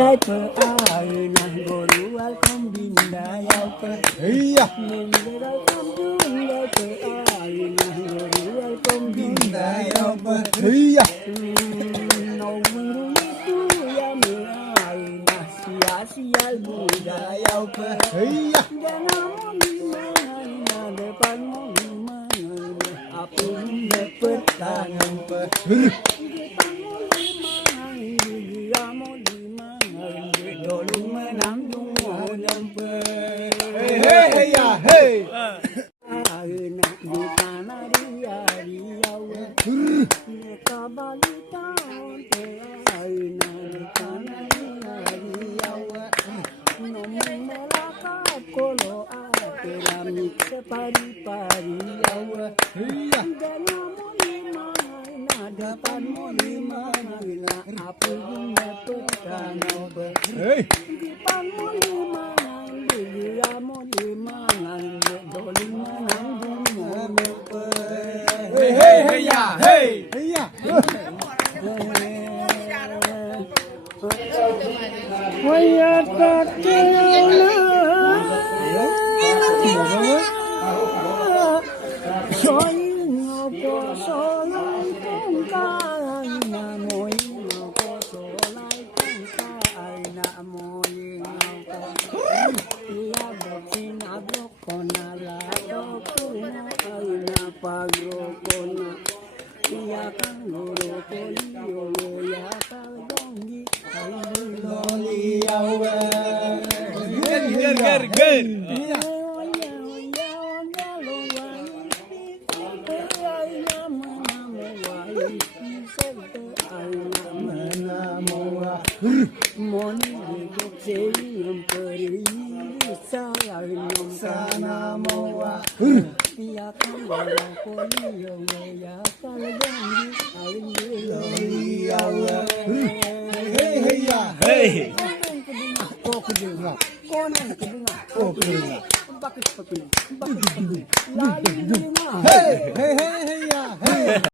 Yai pe aina goru alkom binda yai pe Iya. Mendera alkom binda pe aina goru alkom binda yai pe Iya. No muru itu ya me aina sia-sial budaya pe Iya. Jangan dimana depan mau dimana apa ini pertangan pe depan mau dimana dia mau dimana dulu menang dungo nyampe Hey ya hey. aina di tanah dia we neka balita onte aina di tanah dia we nomong melakat kolo Keramik separi-pari yawa Iya. Dana mo lima na dapan mo lima na apo yung napagkanaw ba Hey. Dipan mo lima na biya mo lima na doling na nang dumo pa Hey hey hey ya hey. Iya. Wayat kakena Soy ngoko solay kong kaay na mo'y ngoko solay kong kaay na mo'y ngoko Iyabot sinablok ko na lato ko na ay napagroko na Iyakang guro ko liyo Iyakang donggi ay loliyawa Ger. Moni hidup seiring peri sayang sana mawa dia kan walau polio ya kalau janji aing dia Hey hey ya hey. konen kedua Oh kedua. bakit papi lalu lima Hey hey hey hey ya hey.